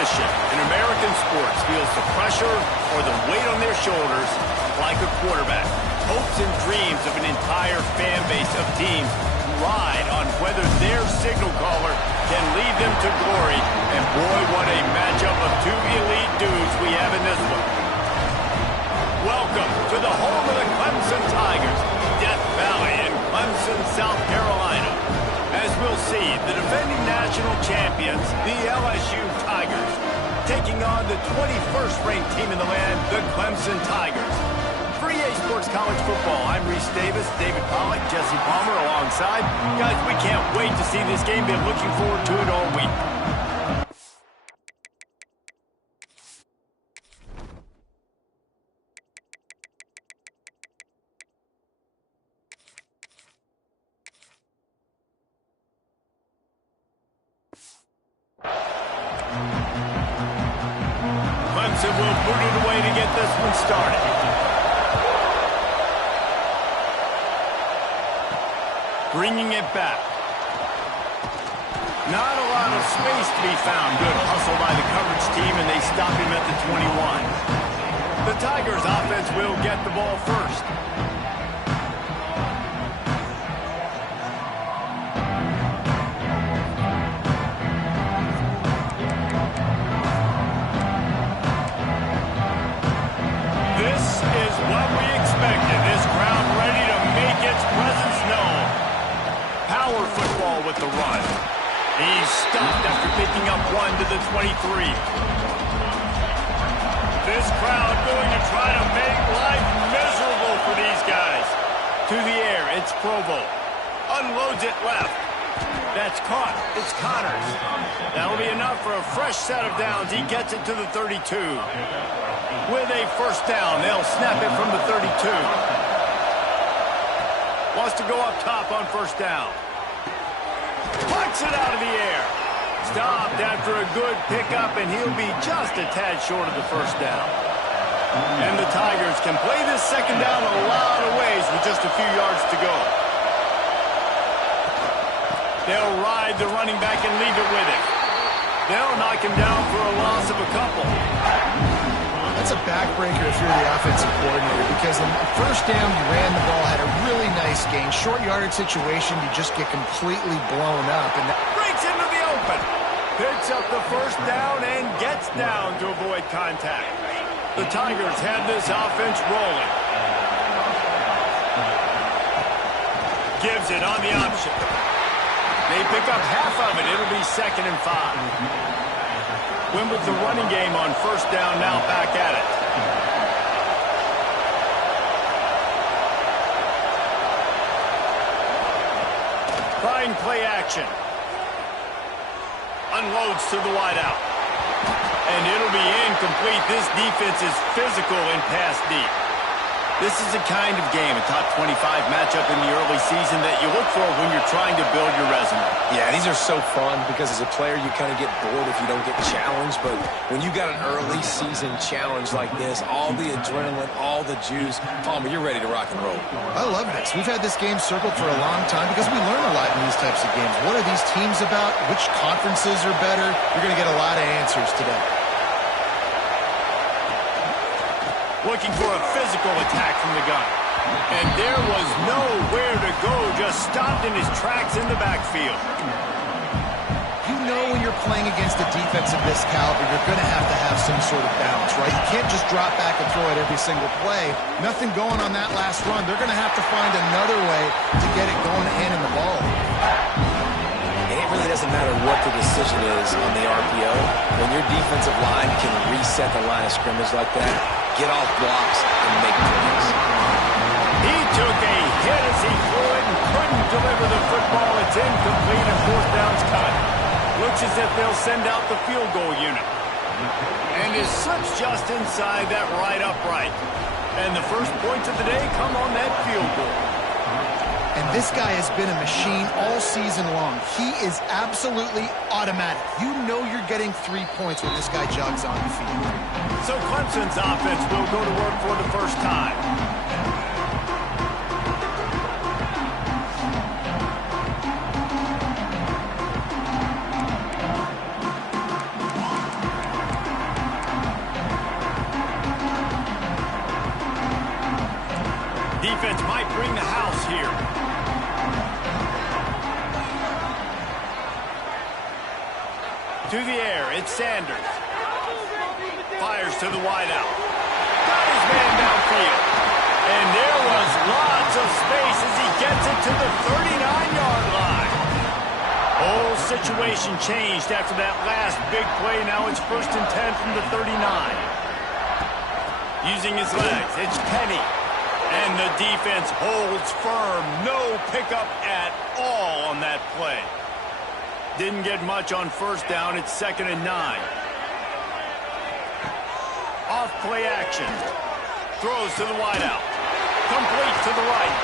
competition in American sports feels the pressure or the weight on their shoulders like a quarterback. Hopes and dreams of an entire fan base of teams ride on whether their signal caller can lead them to glory. And boy, what a matchup of two elite dudes we have in this one. Welcome to the home of the Clemson Tigers, Death Valley in Clemson, South Carolina. As we'll see, the defending national champions, the LSU Tigers, taking on the 21st ranked team in the land, the Clemson Tigers. For EA Sports College Football, I'm Reese Davis, David Pollack, Jesse Palmer alongside. Guys, we can't wait to see this game. Been looking forward to it all week. Clemson will put it away to get this one started. Bringing it back. Not a lot of space to be found. Good hustle by the coverage team, and they stop him at the 21. The Tigers offense will get the ball first. This is what we expected. This crowd ready to make its presence known. Power football with the run. He's stopped after picking up one to the 23. This crowd going to try to make life miserable for these guys. To the air, it's Provo. Unloads it left. That's caught. It's Connors. That'll be enough for a fresh set of downs. He gets it to the 32. With a first down, they'll snap it from the 32. Wants to go up top on first down. Puts it out of the air. Stopped after a good pickup, and he'll be just a tad short of the first down. And the Tigers can play this second down a lot of ways with just a few yards to go. They'll ride the running back and leave it with him. They'll knock him down for a loss of a couple. That's a backbreaker if you're the offensive coordinator, because on first down, you ran the ball, had a really nice gain. Short yardage situation, you just get completely blown up. And breaks into the open. Picks up the first down and gets down to avoid contact. The Tigers have this offense rolling. Gives it on the option. They pick up half of it. It'll be 2nd and 5. Win with the running game on first down, now back at it. Trying play action. Unloads to the wideout. And it'll be incomplete. This defense is physical and pass deep. This is the kind of game, a top 25 matchup in the early season, that you look for when you're trying to build your resume. Yeah, these are so fun because as a player, you kind of get bored if you don't get challenged. But when you got an early season challenge like this, all the adrenaline, all the juice, Palmer, you're ready to rock and roll. I love this. We've had this game circled for a long time because we learn a lot in these types of games. What are these teams about? Which conferences are better? You're going to get a lot of answers today. Looking for a physical attack from the gun. And there was nowhere to go, just stopped in his tracks in the backfield. You know when you're playing against a defense of this caliber, you're going to have some sort of balance, right? You can't just drop back and throw it every single play. Nothing going on that last run. They're going to have to find another way to get it going and in the ball. It really doesn't matter what the decision is on the RPO. When your defensive line can reset the line of scrimmage like that, get off blocks and make plays. He took a hit as he threw it and couldn't deliver the football. It's incomplete and fourth down's cut. Looks as if they'll send out the field goal unit. And it slips just inside that right upright. And the first points of the day come on that field goal. And this guy has been a machine all season long. He is absolutely automatic. You know you're getting 3 points when this guy jogs on the field. So Clemson's offense will go to work for the first time. defense might bring the house here. To the air, it's Sanders. Fires to the wideout. Got his man downfield. And there was lots of space as he gets it to the 39-yard line. Whole situation changed after that last big play. Now it's 1st and 10 from the 39. Using his legs, it's Penny. And the defense holds firm. No pickup at all on that play. Didn't get much on 1st down. It's 2nd and 9. Off play action. Throws to the wideout. Complete to the right.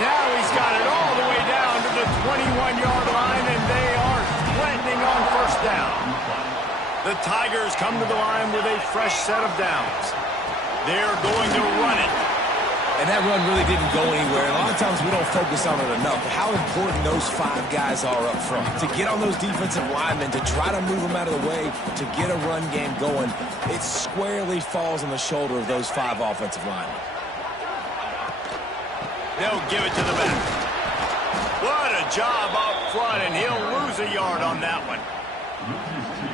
Now he's got it all the way down to the 21-yard line, and they are threatening on 1st down. The Tigers come to the line with a fresh set of downs. They're going to run it. And that run really didn't go anywhere. A lot of times we don't focus on it enough. How important those 5 guys are up front. To get on those defensive linemen, to try to move them out of the way, to get a run game going, it squarely falls on the shoulder of those 5 offensive linemen. They'll give it to the back. What a job up front, and he'll lose a yard on that one.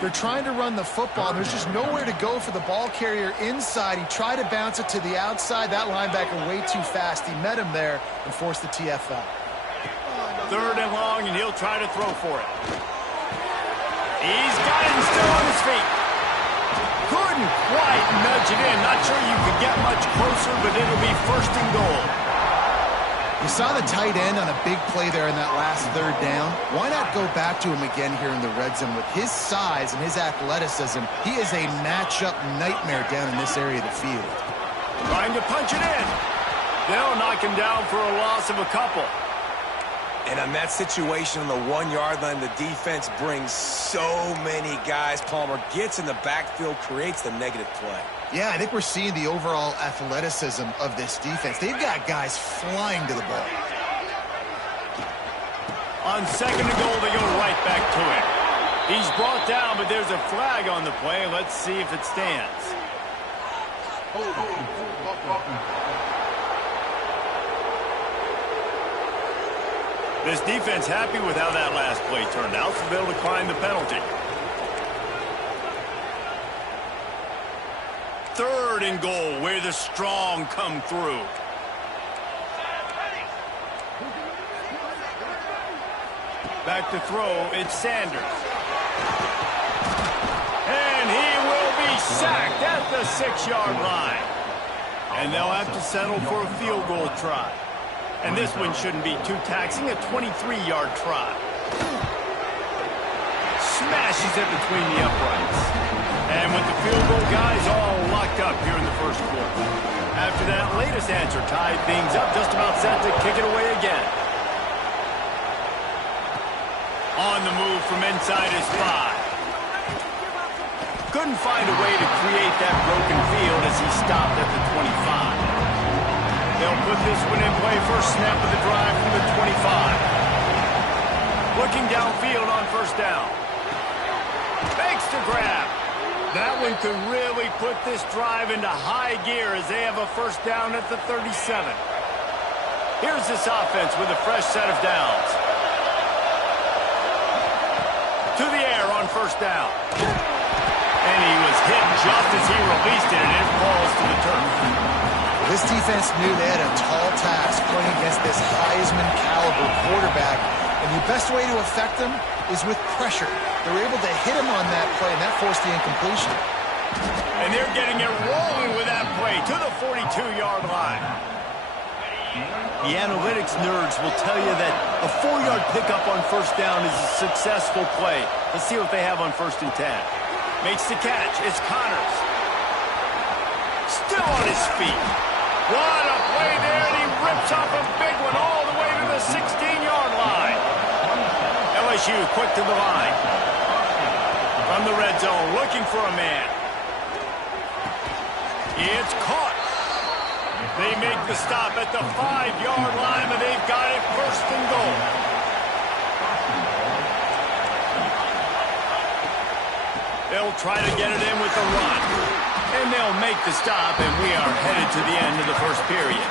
They're trying to run the football. There's just nowhere to go for the ball carrier inside. He tried to bounce it to the outside. That linebacker way too fast. He met him there and forced the TFL. 3rd and long, and he'll try to throw for it. He's got it and still on his feet. Couldn't quite nudge it in. Not sure you could get much closer, but it'll be 1st and goal. You saw the tight end on a big play there in that last 3rd down. Why not go back to him again here in the red zone? With his size and his athleticism, he is a matchup nightmare down in this area of the field. Trying to punch it in. They'll knock him down for a loss of a couple. And on that situation on the 1-yard line, the defense brings so many guys. Palmer gets in the backfield, creates the negative play. Yeah, I think we're seeing the overall athleticism of this defense. They've got guys flying to the ball. On 2nd and goal, they go right back to it. He's brought down, but there's a flag on the play. Let's see if it stands. This defense happy with how that last play turned out, so they'll decline the penalty. 3rd and goal, where the strong come through. Back to throw, it's Sanders. And he will be sacked at the 6-yard line. And they'll have to settle for a field goal try. And this one shouldn't be too taxing, a 23-yard try. Smashes it between the uprights. And with the field goal guys all locked up here in the 1st quarter. After that latest answer tied things up, just about set to kick it away again. On the move from inside his 5. Couldn't find a way to create that broken field as he stopped at the 25. They'll put this one in play, first snap of the drive from the 25. Looking downfield on 1st down. Makes the grab. That one could really put this drive into high gear as they have a 1st down at the 37. Here's this offense with a fresh set of downs. To the air on 1st down. And he was hit just as he released it, and it falls to the turf. This defense knew they had a tall task playing against this Heisman-caliber quarterback, and the best way to affect them is with pressure. They were able to hit him on that play, and that forced the incompletion. And they're getting it rolling with that play to the 42-yard line. The analytics nerds will tell you that a 4-yard pickup on 1st down is a successful play. Let's see what they have on 1st and 10. Makes the catch. It's Connors. Still on his feet. What a play there, and he rips off a big one all the way to the 16-yard line. LSU quick to the line. From the red zone, looking for a man. It's caught. They make the stop at the 5-yard line, but they've got it 1st and goal. They'll try to get it in with the run. And they'll make the stop, and we are headed to the end of the 1st period.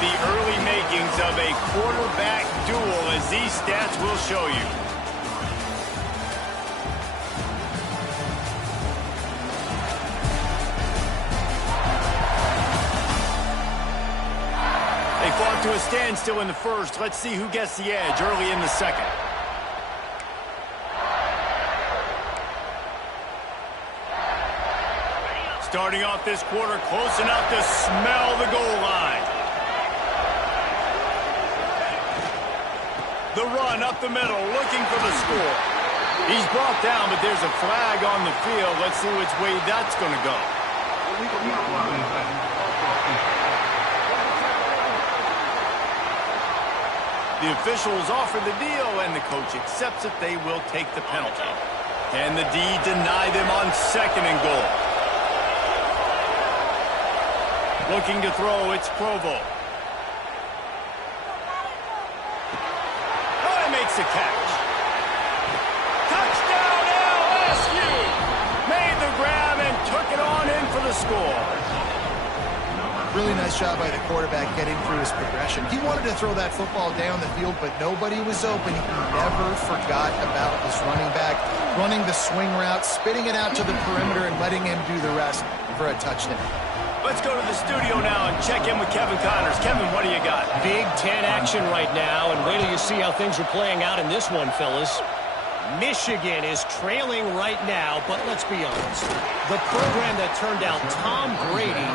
the early makings of a quarterback duel, as these stats will show you. They fought to a standstill in the first. Let's see who gets the edge early in the second. Starting off this quarter close enough to smell the goal line. The run up the middle, looking for the score. He's brought down, but there's a flag on the field. Let's see which way that's going to go. The officials offer the deal, and the coach accepts it. They will take the penalty. Can the D deny them on second and goal? Looking to throw, it's Provo. Oh, he makes a catch. Touchdown LSU! Made the grab and took it on in for the score. Really nice job by the quarterback getting through his progression. He wanted to throw that football down the field, but nobody was open. He never forgot about his running back, running the swing route, spitting it out to the perimeter, and letting him do the rest for a touchdown. Let's go to the studio now and check in with Kevin Connors. Kevin, what do you got? Big Ten action right now, and wait till you see how things are playing out in this one, fellas. Michigan is trailing right now, but let's be honest. The program that turned out Tom Brady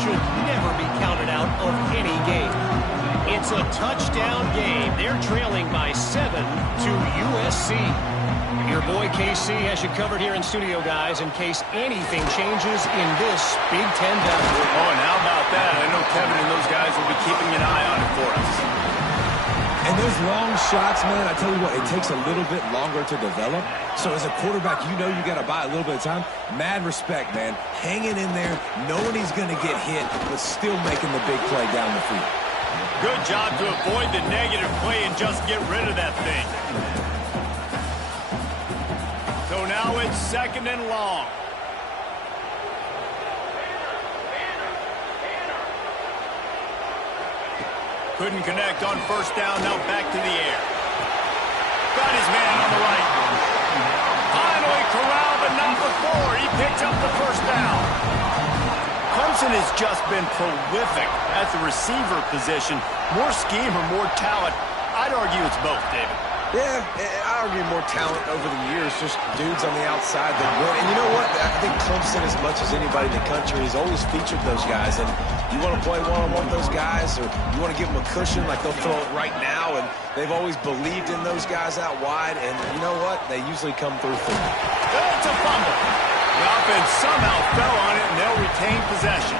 should never be counted out of any game. It's a touchdown game. They're trailing by 7 to USC. Your boy KC has you covered here in studio, guys, in case anything changes in this Big Ten battle. Oh, and how about that? I know Kevin and those guys will be keeping an eye on it for us. And those long shots, man, I tell you what, it takes a little bit longer to develop. So as a quarterback, you know you got to buy a little bit of time. Mad respect, man. Hanging in there, knowing he's going to get hit, but still making the big play down the field. Good job to avoid the negative play and just get rid of that thing. So now it's second and long. Couldn't connect on first down, now back to the air. Got his man on the right. Finally corralled, but not before. He picks up the first down. Clemson has just been prolific at the receiver position. More scheme or more talent? I'd argue it's both, David. Yeah, I argue more talent over the years, just dudes on the outside that win. And you know what? I think Clemson, as much as anybody in the country, has always featured those guys. And you want to play one-on-one with those guys, or you want to give them a cushion like they'll throw it right now. And they've always believed in those guys out wide. And you know what? They usually come through for them. It's a fumble. The offense somehow fell on it, and they'll retain possession.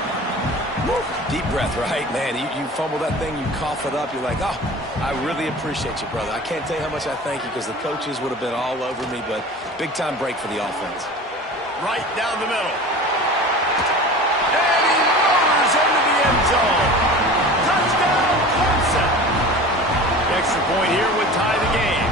Woo. Deep breath, right? Man, you fumble that thing, you cough it up, you're like, oh, I really appreciate you, brother. I can't tell you how much I thank you, because the coaches would have been all over me, but big-time break for the offense. Right down the middle. And he motors into the end zone. Touchdown, Clemson. The extra point here would tie the game.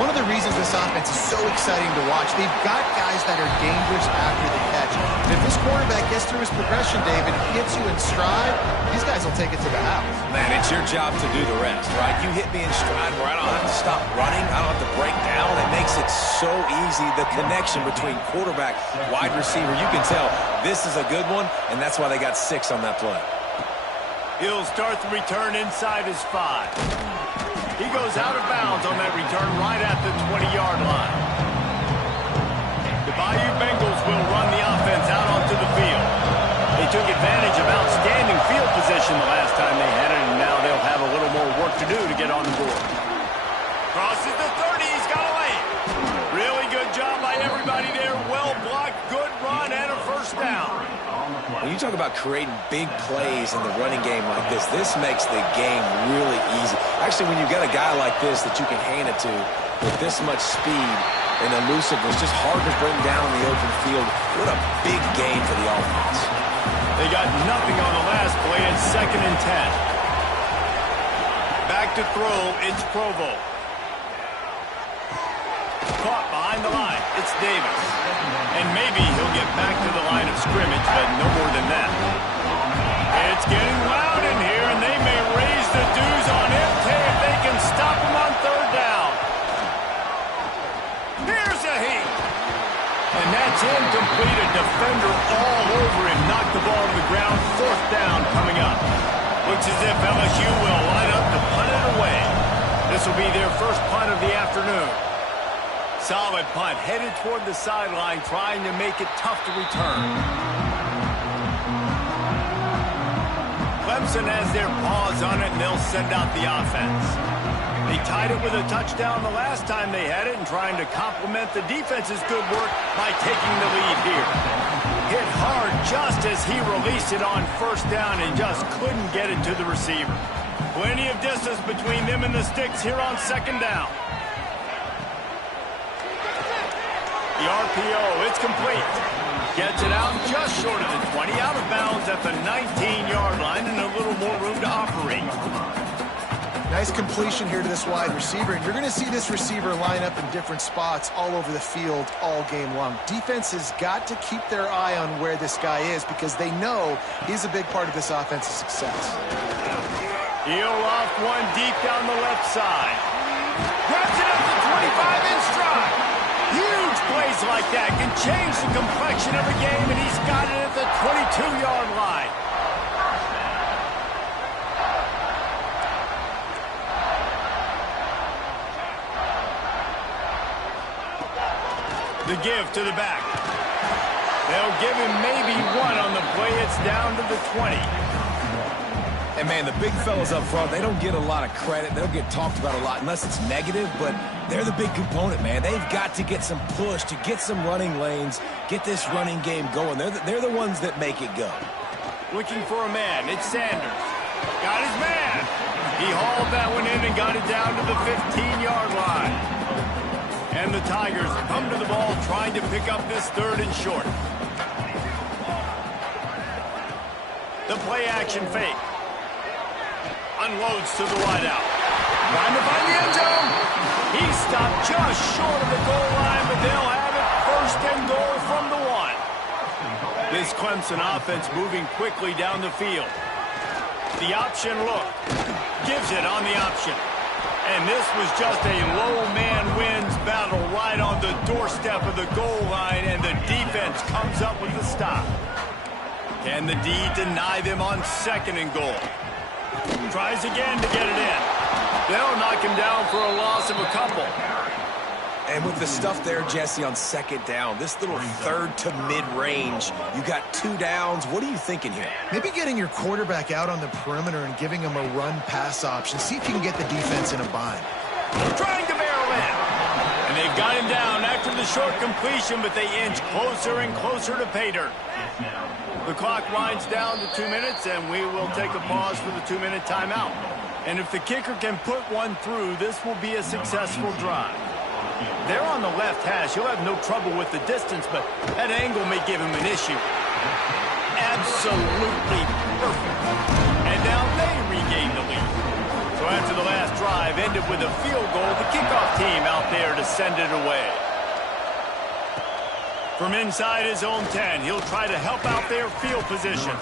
One of the reasons this offense is so exciting to watch, they've got guys that are dangerous after the catch. And if this quarterback gets through his progression, David, gets you in stride, these guys will take it to the house. Man, it's your job to do the rest, right? You hit me in stride where I don't have to stop running. I don't have to break down. It makes it so easy. The connection between quarterback, wide receiver, you can tell this is a good one, and that's why they got 6 on that play. He'll start the return inside his 5. He goes out of bounds on that return right at the 20-yard line. The Bayou Bengals will run the offense out onto the field. They took advantage of outstanding field position the last time they had it, and now they'll have a little more work to do to get on the board. Crosses the 30, he's got a lane. Really good job by everybody there. Well blocked, good run, and a first down. When you talk about creating big plays in the running game like this makes the game really easy. Actually, when you've got a guy like this that you can hand it to with this much speed and elusiveness, just hard to bring down in the open field. What a big game for the offense. They got nothing on the last play. It's second and 10. Back to throw, it's Provo. Caught behind the line, it's Davis. And maybe he'll get back to the line of scrimmage, but no more than that. It's getting loud in here, and they incomplete. A defender all over him. Knocked the ball to the ground. 4th down coming up. Looks as if LSU will line up to punt it away. This will be their first punt of the afternoon. Solid punt, headed toward the sideline, trying to make it tough to return. Clemson has their paws on it, and they'll send out the offense. They tied it with a touchdown the last time they had it, and trying to complement the defense's good work by taking the lead here. Hit hard just as he released it on 1st down and just couldn't get it to the receiver. Plenty of distance between them and the sticks here on 2nd down. The RPO, it's complete. Gets it out just short of the 20, out of bounds at the 19-yard line, and a little more room to operate. Nice completion here to this wide receiver, and you're going to see this receiver line up in different spots all over the field all game long. Defense has got to keep their eye on where this guy is because they know he's a big part of this offense's success. He'll loft one deep down the left side. Grabs it at the 25 in stride. Huge plays like that can change the complexion of a game, and he's got it at the 22-yard line. The give to the back. They'll give him maybe one on the play. It's down to the 20. And, man, the big fellas up front, they don't get a lot of credit. They don't get talked about a lot unless it's negative, but they're the big component, man. They've got to get some push, to get some running lanes, get this running game going. They're the ones that make it go. Looking for a man. It's Sanders. Got his man. He hauled that one in and got it down to the 15-yard line. And the Tigers come to the ball trying to pick up this 3rd and short. The play action fake. Unloads to the wideout. Trying to find the end zone. He stopped just short of the goal line, but they'll have it 1st and goal from the 1. This Clemson offense moving quickly down the field. The option look. Gives it on the option. And this was just a low man wins battle right on the doorstep of the goal line, and the defense comes up with the stop. Can the D deny them on 2nd and goal? Tries again to get it in. They'll knock him down for a loss of a couple. And with the stuff there, Jesse, on 2nd down, this little 3rd to mid-range, you got 2 downs. What are you thinking here? Maybe getting your quarterback out on the perimeter and giving him a run-pass option. See if you can get the defense in a bind. Trying to barrel in. And they've got him down after the short completion, but they inch closer and closer to pay dirt. The clock winds down to 2 minutes, and we will take a pause for the 2-minute timeout. And if the kicker can put one through, this will be a successful drive. They're on the left hash. He'll have no trouble with the distance, but that angle may give him an issue. Absolutely perfect. And now they regain the lead. So after the last drive ended with a field goal, the kickoff team out there to send it away. From inside his own 10, he'll try to help out their field position.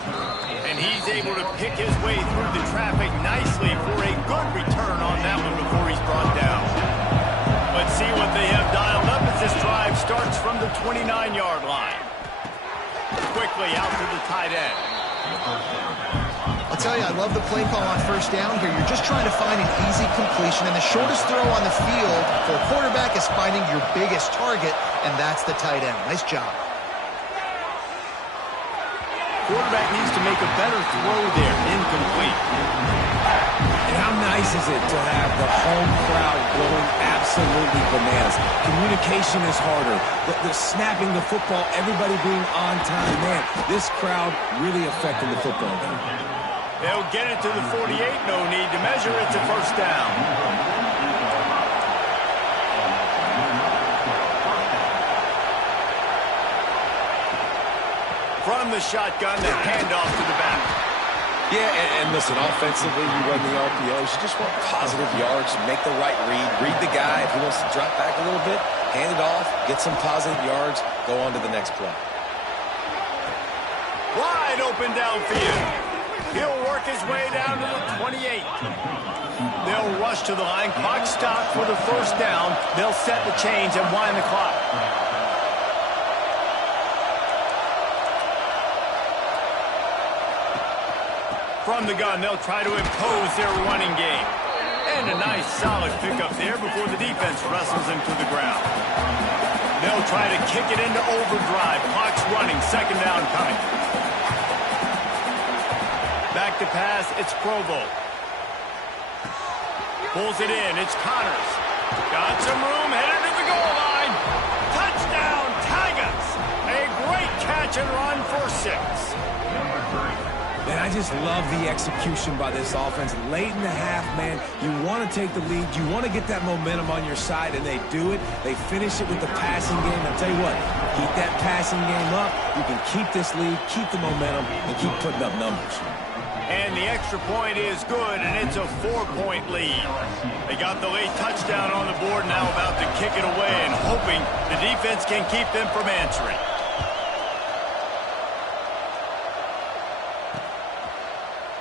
And he's able to pick his way through the traffic nicely for a good return on that one before he's brought down. Let's see what they have dialed up as this drive starts from the 29-yard line. Quickly out to the tight end. I'll tell you, I love the play call on 1st down here. You're just trying to find an easy completion, and the shortest throw on the field for a quarterback is finding your biggest target, and that's the tight end. Nice job. Quarterback needs to make a better throw there. Incomplete. And how nice is it to have the home crowd going absolutely bananas? Communication is harder. The snapping the football, everybody being on time. Man, this crowd really affecting the football game. They'll get it to the 48. No need to measure. It's a 1st down. From the shotgun, the handoff to the back. Yeah, and listen, offensively, you run the RPOs. You just want positive yards, make the right read the guy. If he wants to drop back a little bit, hand it off, get some positive yards, go on to the next play. Wide open downfield. He'll work his way down to the 28. They'll rush to the line. Clock stopped for the 1st down. They'll set the chains and wind the clock. From the gun, they'll try to impose their running game. And a nice solid pickup there before the defense wrestles him to the ground. They'll try to kick it into overdrive. Clock's running, second down coming. Back to pass, it's Provo. Pulls it in, it's Connors. Got some room, headed to the goal line. Touchdown, Tigers! A great catch and run for 6. Man, I just love the execution by this offense. Late in the half, man, you want to take the lead. You want to get that momentum on your side, and they do it. They finish it with the passing game. I'll tell you what, keep that passing game up. You can keep this lead, keep the momentum, and keep putting up numbers. And the extra point is good, and it's a 4-point lead. They got the late touchdown on the board, now about to kick it away and hoping the defense can keep them from answering.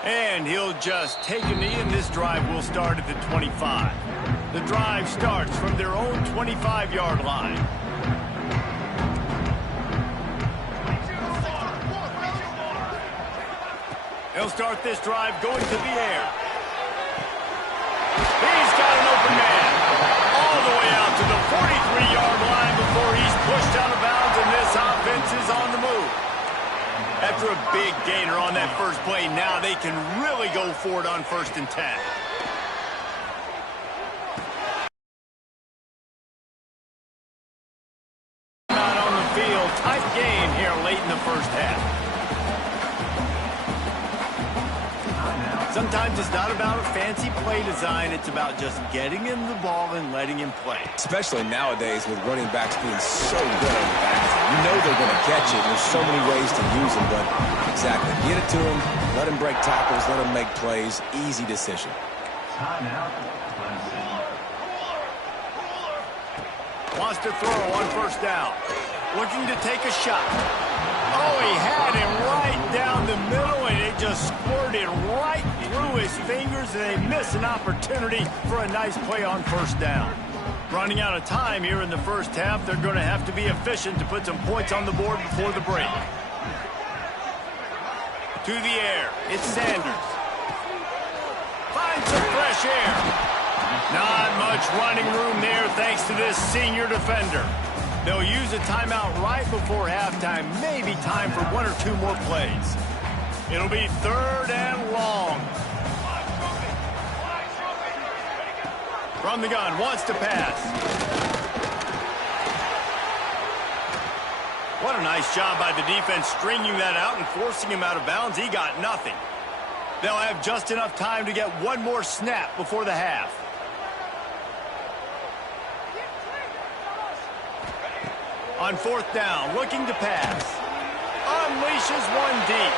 And he'll just take a knee, and this drive will start at the 25. The drive starts from their own 25-yard line. He'll start this drive going to the air. He's got an open man. All the way out to the 43-yard line before he's pushed out of bounds, and this offense is on the move. After a big gainer on that first play, now they can really go for it on 1st and 10. Not on the field. Tight game here late in the first half. Sometimes it's not about a fancy play design. It's about just getting him the ball and letting him play. Especially nowadays with running backs being so good on the back. You know they're going to catch it. There's so many ways to use them, but exactly. Get it to him, let him break tackles, let him make plays. Easy decision. Wants to throw on 1st down. Looking to take a shot. Oh, he had him right down the middle, and it just squirted right through his fingers, and they miss an opportunity for a nice play on 1st down. Running out of time here in the first half, they're going to have to be efficient to put some points on the board before the break. To the air, it's Sanders. Finds some fresh air. Not much running room there thanks to this senior defender. They'll use a timeout right before halftime. Maybe time for 1 or 2 more plays. It'll be 3rd and long. From the gun, wants to pass. What a nice job by the defense stringing that out and forcing him out of bounds. He got nothing. They'll have just enough time to get 1 more snap before the half. On 4th down, looking to pass. Unleashes one deep.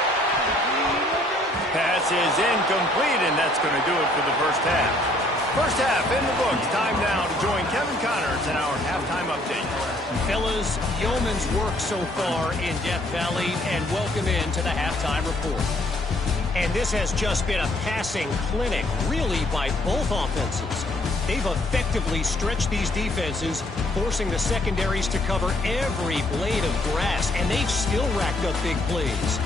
Pass is incomplete, and that's going to do it for the first half. First half in the books. Time now to join Kevin Connors in our halftime update. Fellas, yeoman's work so far in Death Valley, and welcome into the halftime report. And this has just been a passing clinic, really, by both offenses. They've effectively stretched these defenses, forcing the secondaries to cover every blade of grass, and they've still racked up big plays.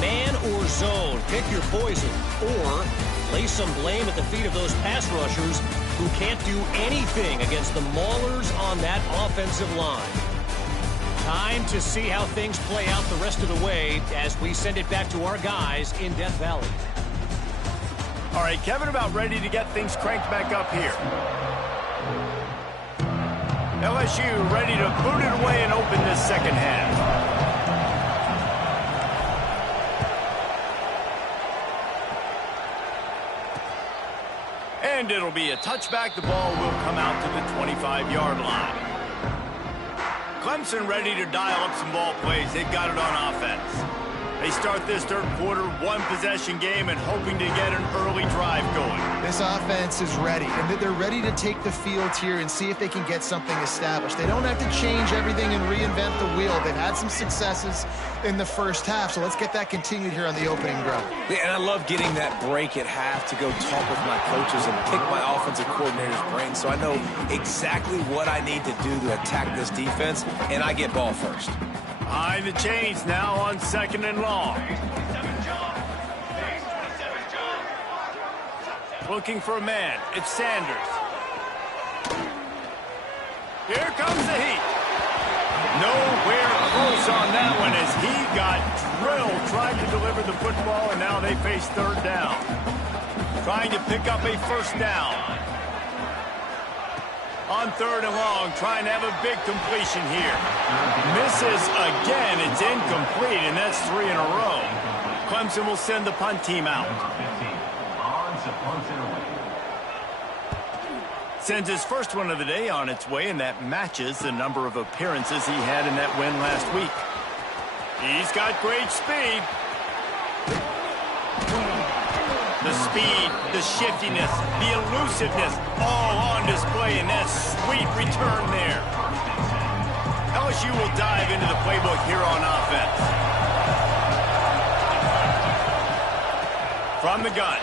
Man or zone, pick your poison, or lay some blame at the feet of those pass rushers who can't do anything against the maulers on that offensive line. Time to see how things play out the rest of the way as we send it back to our guys in Death Valley. All right, Kevin, about ready to get things cranked back up here. LSU ready to boot it away and open this second half. And it'll be a touchback. The ball will come out to the 25-yard line. Clemson ready to dial up some ball plays. They've got it on offense. They start this third quarter, 1-possession game, and hoping to get an early drive going. This offense is ready, and they're ready to take the field here and see if they can get something established. They don't have to change everything and reinvent the wheel. They've had some successes in the first half, so let's get that continued here on the opening drive. Yeah, and I love getting that break at half to go talk with my coaches and pick my offensive coordinator's brain so I know exactly what I need to do to attack this defense, and I get ball first. Behind the chains now on 2nd and long. Looking for a man. It's Sanders. Here comes the heat. Nowhere close on that one as he got drilled trying to deliver the football, and now they face third down. Trying to pick up a first down. On third and long, trying to have a big completion here. Misses again. It's incomplete, and that's 3 in a row. Clemson will send the punt team out. Sends his first one of the day on its way, and that matches the number of appearances he had in that win last week. He's got great speed. The speed, the shiftiness, the elusiveness, all on display in that sweet return there. LSU will dive into the playbook here on offense. From the gun,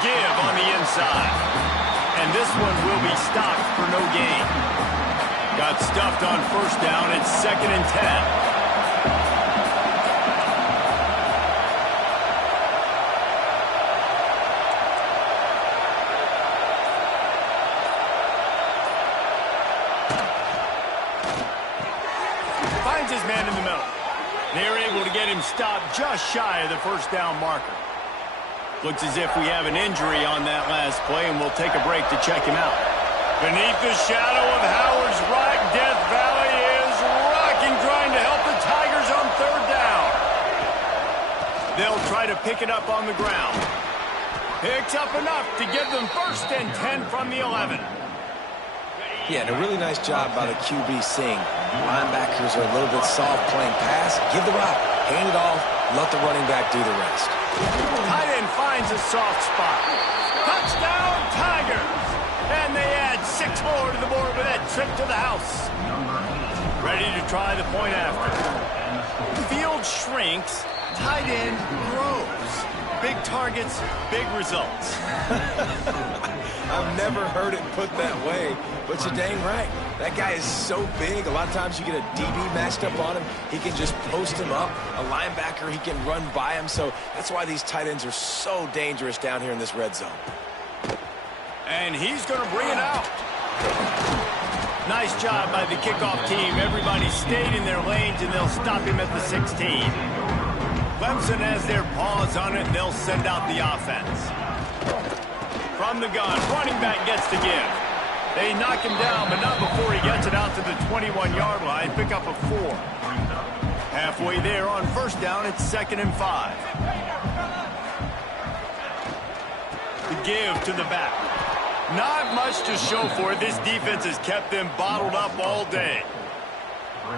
give on the inside. And this one will be stopped for no gain. Got stuffed on first down. It's 2nd and 10. Finds his man in the middle. They're able to get him stopped just shy of the first down marker. Looks as if we have an injury on that last play, and we'll take a break to check him out. Beneath the shadow of Howard's Rock, Death Valley is rocking, trying to help the Tigers on third down. They'll try to pick it up on the ground. Picks up enough to give them 1st and 10 from the 11. Yeah, and a really nice job by the QB seeing. Linebackers are a little bit soft playing pass. Give the rock, hand it off, let the running back do the rest. Tight end finds a soft spot. Touchdown, Tigers! And they add 6 more to the board with that trip to the house. Ready to try the point after. Field shrinks, tight end grows. Big targets, big results. I've never heard it put that way, but you're dang right. That guy is so big. A lot of times you get a DB matched up on him. He can just post him up. A linebacker, he can run by him. So that's why these tight ends are so dangerous down here in this red zone. And he's going to bring it out. Nice job by the kickoff team. Everybody stayed in their lanes, and they'll stop him at the 16. Clemson has their paws on it, and they'll send out the offense. From the gun, running back gets the give. They knock him down, but not before he gets it out to the 21-yard line. Pick up a 4. Halfway there on first down, it's 2nd and 5. The give to the back. Not much to show for it. This defense has kept them bottled up all day.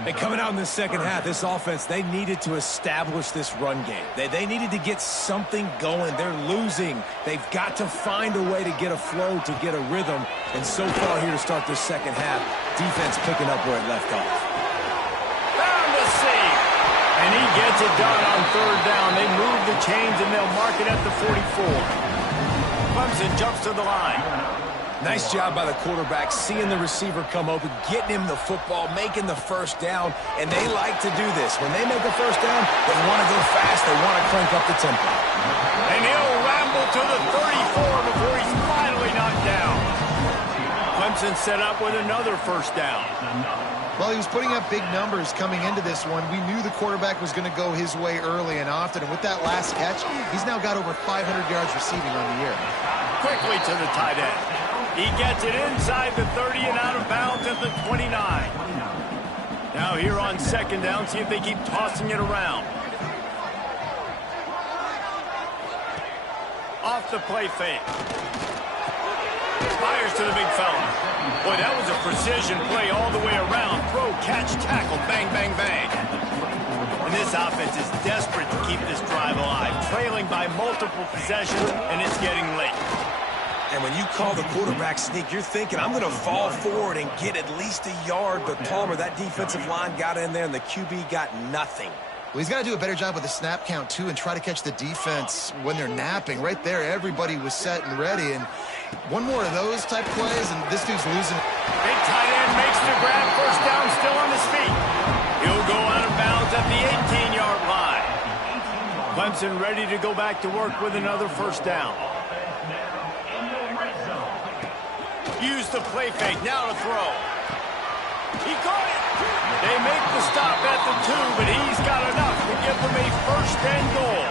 And coming out in the second half, this offense, they needed to establish this run game. They needed to get something going. They're losing. They've got to find a way to get a flow, to get a rhythm. And so far here to start this second half, defense picking up where it left off. Found the seam. And he gets it done on third down. They move the chains, and they'll mark it at the 44. Clemson jumps to the line. Nice job by the quarterback, seeing the receiver come open, getting him the football, making the first down, and they like to do this. When they make a first down, they want to go fast, they want to crank up the tempo. And he'll ramble to the 34 before he's finally knocked down. Clemson set up with another first down. Well, he was putting up big numbers coming into this one. We knew the quarterback was going to go his way early and often, and with that last catch, he's now got over 500 yards receiving on the year. Quickly to the tight end. He gets it inside the 30 and out of bounds at the 29. Now here on second down, see if they keep tossing it around. Off the play fake. Fires to the big fella. Boy, that was a precision play all the way around. Throw, catch, tackle, bang, bang, bang. And this offense is desperate to keep this drive alive. Trailing by multiple possessions, and it's getting late. And when you call the quarterback sneak, you're thinking, I'm going to fall forward and get at least a yard. But Palmer, that defensive line got in there, and the QB got nothing. Well, he's got to do a better job with the snap count, too, and try to catch the defense when they're napping. Right there, everybody was set and ready. And one more of those type plays, and this dude's losing. Big tight end makes the grab. First down, still on his feet. He'll go out of bounds at the 18-yard line. Clemson ready to go back to work with another first down. Use the play fake, now to throw. He caught it. They make the stop at the 2, but he's got enough to give them a first and goal.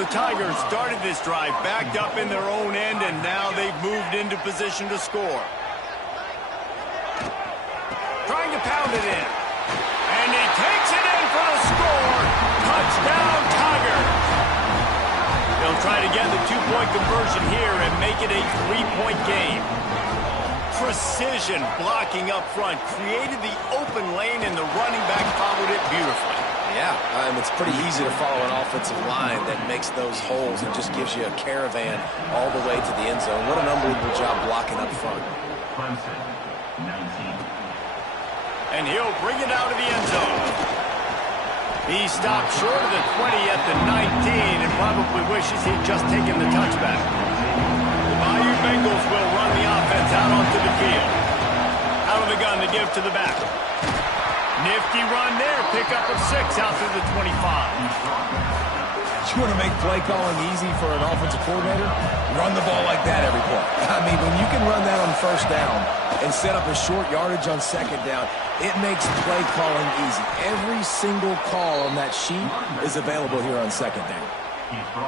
The Tigers started this drive backed up in their own end, and now they've moved into position to score. Trying to pound it in. And he takes it in for the score. Touchdown, Tigers. They'll try to get the 2-point conversion here and make it a 3-point game. Precision blocking up front created the open lane, and the running back followed it beautifully. Yeah, it's pretty easy to follow an offensive line that makes those holes and just gives you a caravan all the way to the end zone. What an unbelievable job blocking up front. Clemson, 19. And he'll bring it out of the end zone. He stopped short of the 20 at the 19 and probably wishes he'd just taken the touchback. The Bayou Bengals will run the offense out onto the field. Out of the gun to give to the back. Nifty run there. Pick up of 6 out to the 25. You want to make play calling easy for an offensive coordinator? Run the ball like that every play. I mean, when you can run that on first down and set up a short yardage on second down, it makes play calling easy. Every single call on that sheet is available here on second down.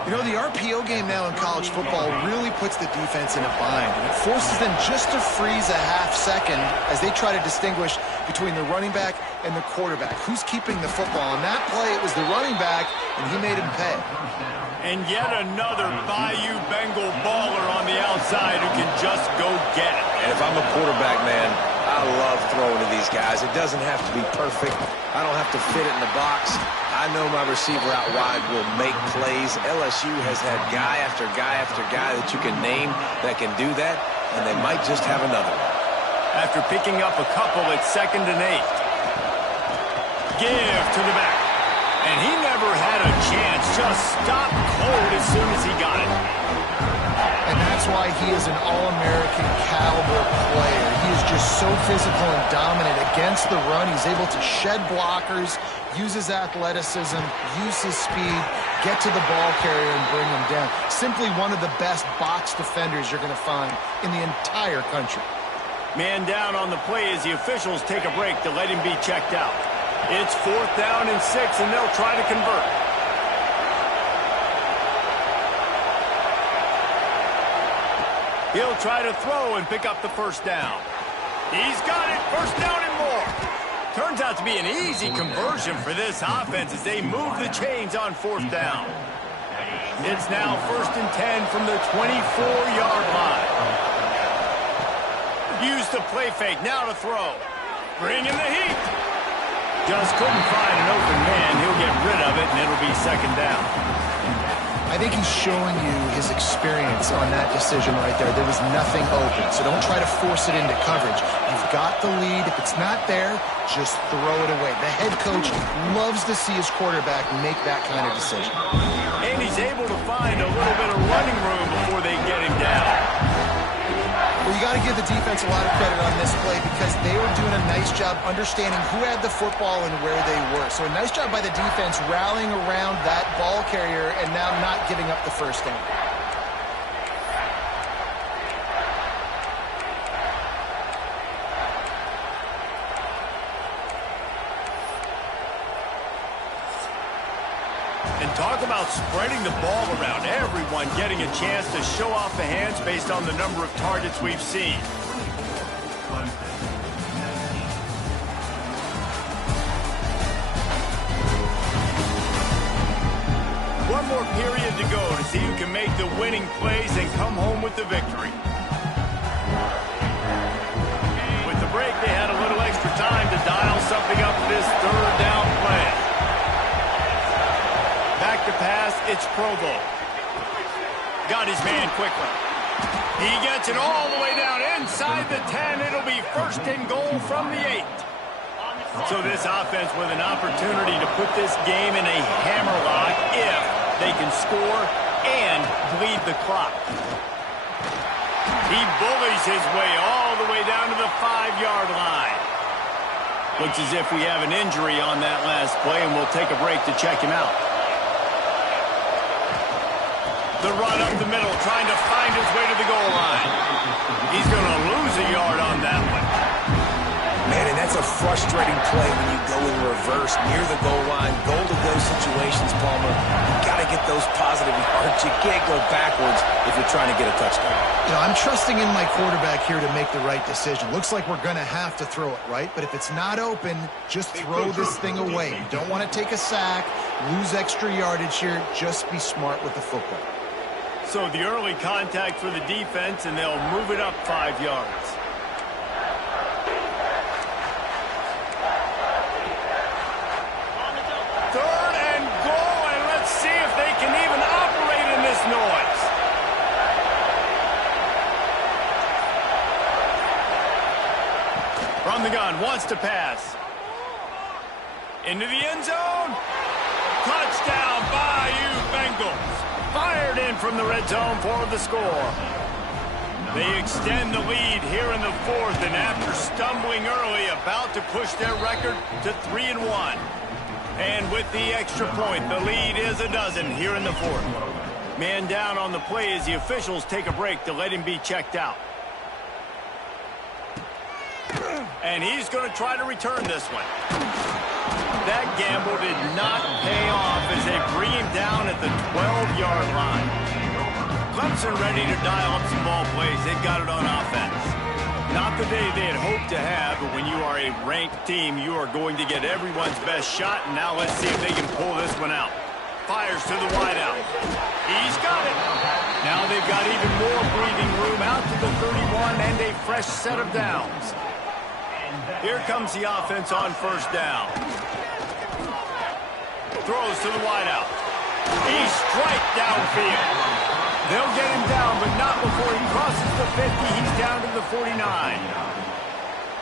You know, the RPO game now in college football really puts the defense in a bind, and it forces them just to freeze a half second as they try to distinguish between the running back and the quarterback. Who's keeping the football? On that play, it was the running back, and he made him pay. And yet another Bayou Bengal baller on the outside who can just go get it. And if I'm a quarterback, man, I love throwing to these guys. It doesn't have to be perfect. I don't have to fit it in the box. I know my receiver out wide will make plays. LSU has had guy after guy after guy that you can name that can do that, and they might just have another one. After picking up a couple, it's 2nd and 8. Give to the back. And he never had a chance. Just stopped cold as soon as he got it. And that's why he is an All-American caliber player. He is just so physical and dominant against the run. He's able to shed blockers, use his athleticism, use his speed, get to the ball carrier and bring him down. Simply one of the best box defenders you're going to find in the entire country. Man down on the play as the officials take a break to let him be checked out. It's 4th down and 6, and they'll try to convert. He'll try to throw and pick up the first down. He's got it. First down and more. Turns out to be an easy conversion for this offense as they move the chains on 4th down. It's now 1st and 10 from the 24-yard line. Use the play fake. Now to throw. Bring in the heat. Just couldn't find an open man. He'll get rid of it, and it'll be 2nd down. I think he's showing you his experience on that decision right there. There was nothing open, so don't try to force it into coverage. You've got the lead. If it's not there, just throw it away. The head coach loves to see his quarterback make that kind of decision. And he's able to find a little bit of running room before they get him down. Well, you got to give the defense a lot of credit on this play because they were doing a nice job understanding who had the football and where they were. So a nice job by the defense rallying around that ball carrier and now not giving up the first down. And talk about spreading the ball around. Everyone getting a chance to show off the hands based on the number of targets we've seen. One more period to go to see who can make the winning plays and come home with the victory. With the break, they had a little extra time to dial something up for this 3rd down play. Back to pass, it's Provo. Got his man quickly. He gets it all the way down inside the 10. It'll be 1st and goal from the 8. So this offense with an opportunity to put this game in a hammerlock if they can score and bleed the clock. He bullies his way all the way down to the 5-yard line. Looks as if we have an injury on that last play, and we'll take a break to check him out. The run up the middle, trying to find his way to the goal line. He's going to a frustrating play when you go in reverse near the goal line. Goal-to-go situations, Palmer. You got to get those positive yards. You can't go backwards if you're trying to get a touchdown. You know, I'm trusting in my quarterback here to make the right decision. Looks like we're going to have to throw it, right? But if it's not open, just throw this thing away. You don't want to take a sack, lose extra yardage here. Just be smart with the football. So the early contact for the defense, and they'll move it up 5 yards. Third and goal, and let's see if they can even operate in this noise. From the gun, wants to pass. Into the end zone. Touchdown, Bayou Bengals. Fired in from the red zone for the score. They extend the lead here in the fourth, and after stumbling early, about to push their record to 3-1. And with the extra point, the lead is a dozen here in the fourth. Man down on the play as the officials take a break to let him be checked out. And he's going to try to return this one. That gamble did not pay off as they bring him down at the 12-yard line. Clemson ready to dial up some ball plays. They've got it on offense. Not the day they had hoped to have, but when you are a ranked team, you are going to get everyone's best shot. And now let's see if they can pull this one out. Fires to the wideout. He's got it. Now they've got even more breathing room out to the 31 and a fresh set of downs. Here comes the offense on first down. Throws to the wideout. He's straight downfield. They'll get him down, but not before he crosses the 50. He's down to the 49.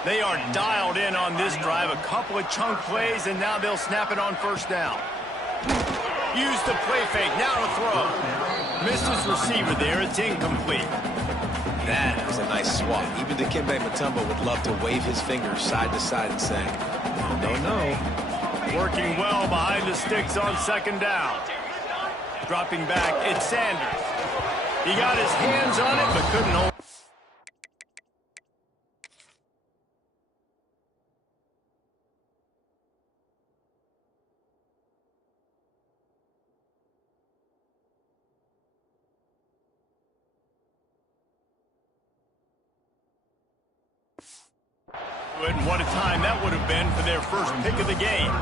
They are dialed in on this drive. A couple of chunk plays, and now they'll snap it on first down. Use the play fake. Now to throw. Missed his receiver there. It's incomplete. That was a nice swat. Even Dikembe Mutombo would love to wave his fingers side to side and say, no, no. Working well behind the sticks on second down. Dropping back, it's Sanders. He got his hands on it, but couldn't hold. And what a time that would have been for their first pick of the game.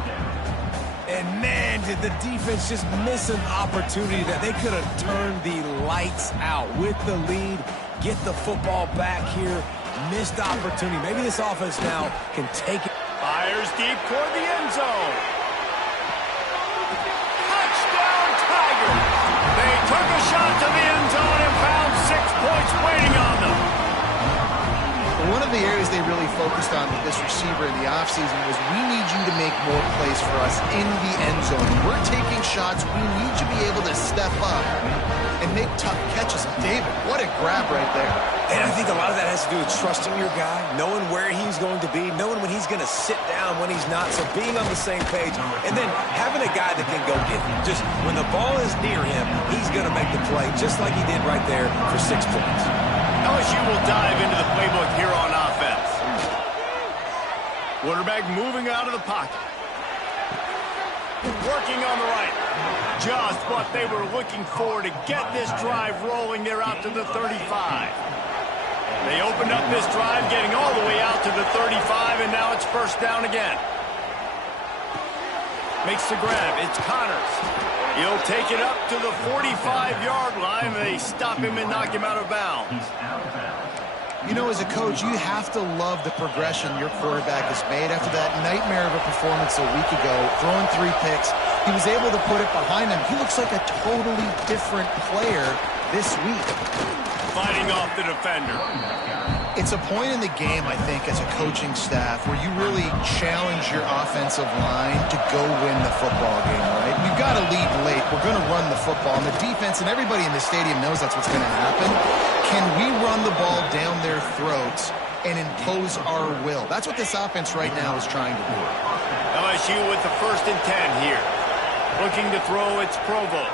And man, did the defense just miss an opportunity that they could have turned the lights out with the lead, get the football back here. Missed opportunity. Maybe this offense now can take it. Fires deep toward the end zone. Touchdown, Tigers. They took a shot to the end zone and found 6 points waiting on them. One of the areas they really focused on with this receiver in the offseason was we need you to make more plays for us in the end zone. We're taking shots. We need you to be able to step up and make tough catches. David, what a grab right there. And I think a lot of that has to do with trusting your guy, knowing where he's going to be, knowing when he's going to sit down, when he's not. So being on the same page, and then having a guy that can go get him. Just when the ball is near him, he's going to make the play, just like he did right there for 6 points. LSU will dive into the playbook here on offense. Quarterback moving out of the pocket. Working on the right. Just what they were looking for to get this drive rolling. They're out to the 35. They opened up this drive, getting all the way out to the 35, and now it's first down again. Makes the grab. It's Connors. He'll take it up to the 45-yard line. They stop him and knock him out of bounds. You know, as a coach, you have to love the progression your quarterback has made after that nightmare of a performance a week ago, throwing 3 picks. He was able to put it behind him. He looks like a totally different player this week. Fighting off the defender. It's a point in the game, I think, as a coaching staff where you really challenge your offensive line to go win the football game, right? We've got to lead late. We're going to run the football. And the defense and everybody in the stadium knows that's what's going to happen. Can we run the ball down their throats and impose our will? That's what this offense right now is trying to do. LSU with the 1st and 10 here. Looking to throw, it's Provo.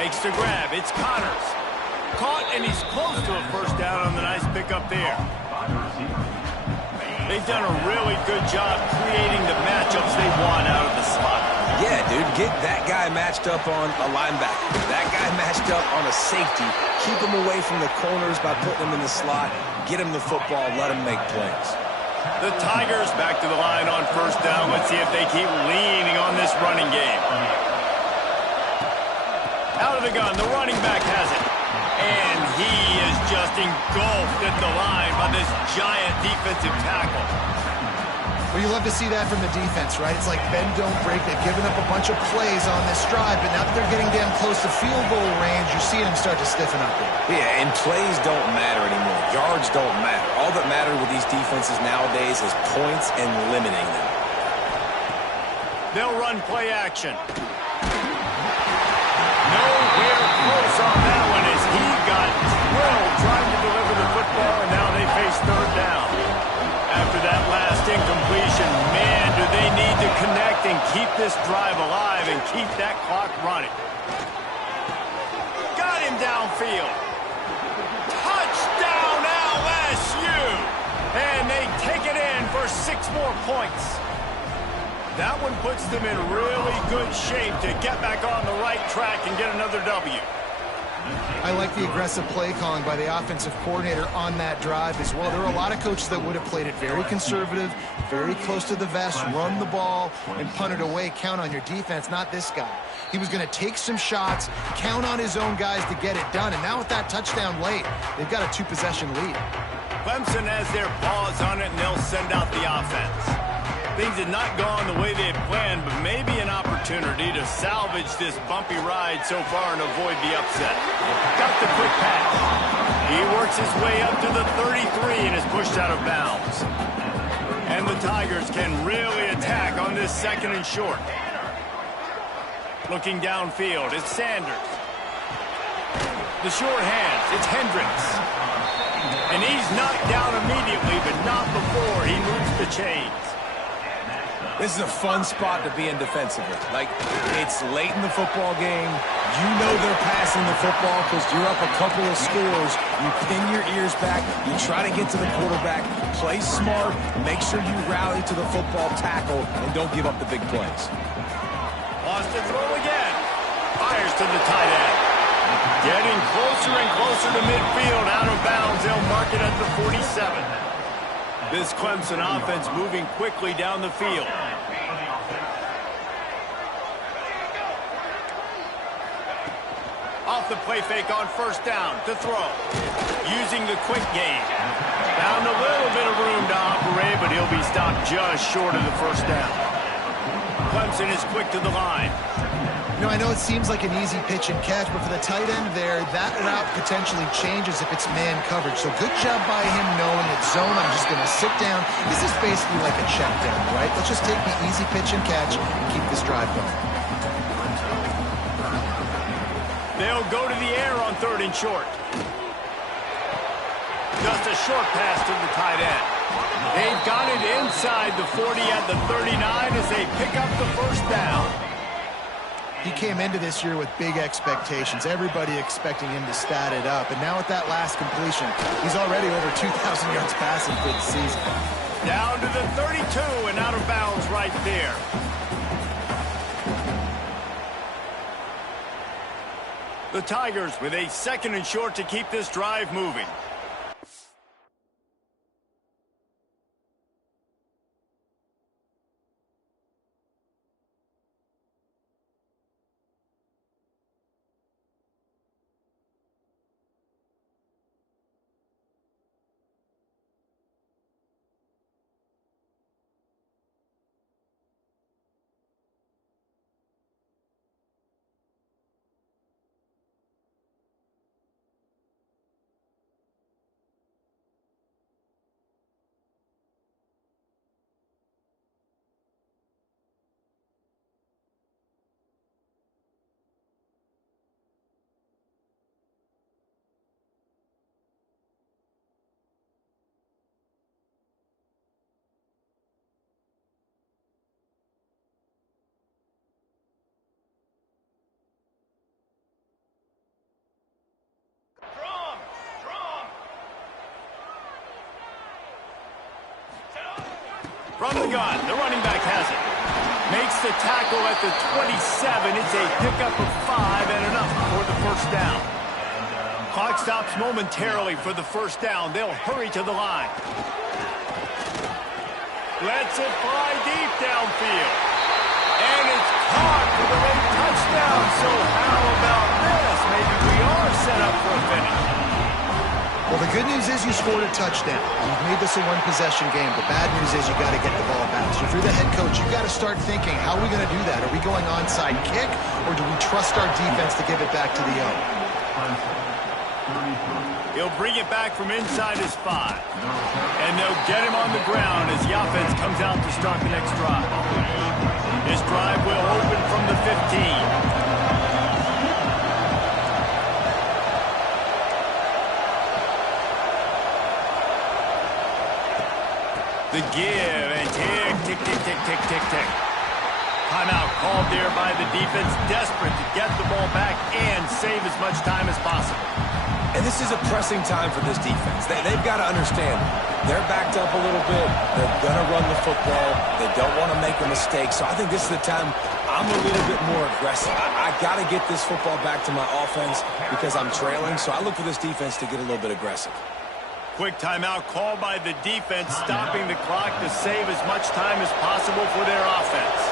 Makes the grab, it's Connors. Caught, and he's close to a first down on the nice pickup there. They've done a really good job creating the matchups they want out of the slot. Yeah, dude, get that guy matched up on a linebacker. That guy matched up on a safety. Keep him away from the corners by putting him in the slot. Get him the football. Let him make plays. The Tigers back to the line on first down. Let's see if they keep leaning on this running game. Out of the gun, the running back has it. And he is just engulfed at the line by this giant defensive tackle. Well, you love to see that from the defense, right? It's like bend, don't break. They've given up a bunch of plays on this drive, but now that they're getting damn close to field goal range, you're seeing them start to stiffen up there. Yeah, and plays don't matter anymore. Yards don't matter. All that matters with these defenses nowadays is points and limiting them. They'll run play action. Nowhere close on that one as he got drilled trying to deliver the football, and now they face third down. After that last incompletion, man, do they need to connect and keep this drive alive and keep that clock running. Got him downfield. Touchdown LSU! And they take it in for 6 more points. That one puts them in really good shape to get back on the right track and get another W. I like the aggressive play calling by the offensive coordinator on that drive as well. There are a lot of coaches that would have played it very conservative, very close to the vest, run the ball, and punt it away. Count on your defense, not this guy. He was going to take some shots, count on his own guys to get it done. And now with that touchdown late, they've got a 2-possession lead. Clemson has their paws on it, and they'll send out the offense. Things had not gone the way they had planned, but maybe an opportunity to salvage this bumpy ride so far and avoid the upset. Got the quick pass. He works his way up to the 33 and is pushed out of bounds. And the Tigers can really attack on this 2nd and short. Looking downfield, it's Sanders. The short hands, it's Hendricks. And he's knocked down immediately, but not before he moves the chains. This is a fun spot to be in defensively. Like, it's late in the football game. You know they're passing the football because you're up a couple of scores. You pin your ears back. You try to get to the quarterback. Play smart. Make sure you rally to the football tackle and don't give up the big plays. Lost to throw again. Fires to the tight end. Getting closer and closer to midfield. Out of bounds. They'll mark it at the 47. This Clemson offense moving quickly down the field. Off the play fake on first down to throw. Using the quick game. Found a little bit of room to operate, but he'll be stopped just short of the first down. Clemson is quick to the line. You know, I know it seems like an easy pitch and catch, but for the tight end there, that route potentially changes if it's man coverage. So good job by him knowing it's zone. I'm just going to sit down. This is basically like a check down, right? Let's just take the easy pitch and catch and keep this drive going. They'll go to the air on 3rd and short. Just a short pass to the tight end. They've got it inside the 40 at the 39 as they pick up the first down. He came into this year with big expectations. Everybody expecting him to stat it up. And now with that last completion, he's already over 2,000 yards passing for the season. Down to the 32 and out of bounds right there. The Tigers with a 2nd and short to keep this drive moving. From the gun, the running back has it. Makes the tackle at the 27. It's a pickup of 5 and enough for the first down. Clock stops momentarily for the first down. They'll hurry to the line. Lets it fly deep downfield. And it's caught for the late touchdown. So how about this? Maybe we are set up for a finish. Well, the good news is you scored a touchdown. You've made this a one-possession game. The bad news is you got to get the ball back. So if you're the head coach, you got to start thinking, how are we going to do that? Are we going onside kick, or do we trust our defense to give it back to the O? He'll bring it back from inside his 5. And they'll get him on the ground as the offense comes out to start the next drive. This drive will open from the 15. The give and tick, tick, tick, tick, tick, tick, tick. Timeout called there by the defense, desperate to get the ball back and save as much time as possible. And this is a pressing time for this defense. They've got to understand, they're backed up a little bit. They're going to run the football. They don't want to make a mistake. So I think this is the time I'm a little bit more aggressive. I got to get this football back to my offense because I'm trailing. So I look for this defense to get a little bit aggressive. Quick timeout called by the defense, stopping the clock to save as much time as possible for their offense.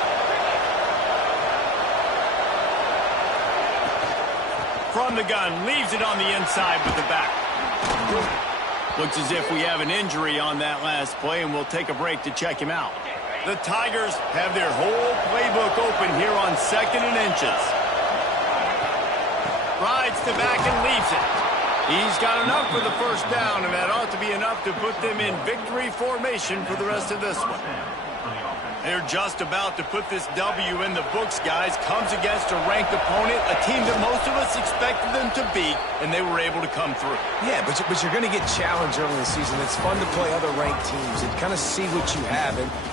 From the gun, leaves it on the inside with the back. Looks as if we have an injury on that last play, and we'll take a break to check him out. The Tigers have their whole playbook open here on 2nd and inches. Rides to back and leaves it. He's got enough for the first down, and that ought to be enough to put them in victory formation for the rest of this one. They're just about to put this W in the books, guys. Comes against a ranked opponent, a team that most of us expected them to beat, and they were able to come through. Yeah, but you're going to get challenged early in the season. It's fun to play other ranked teams and kind of see what you have. And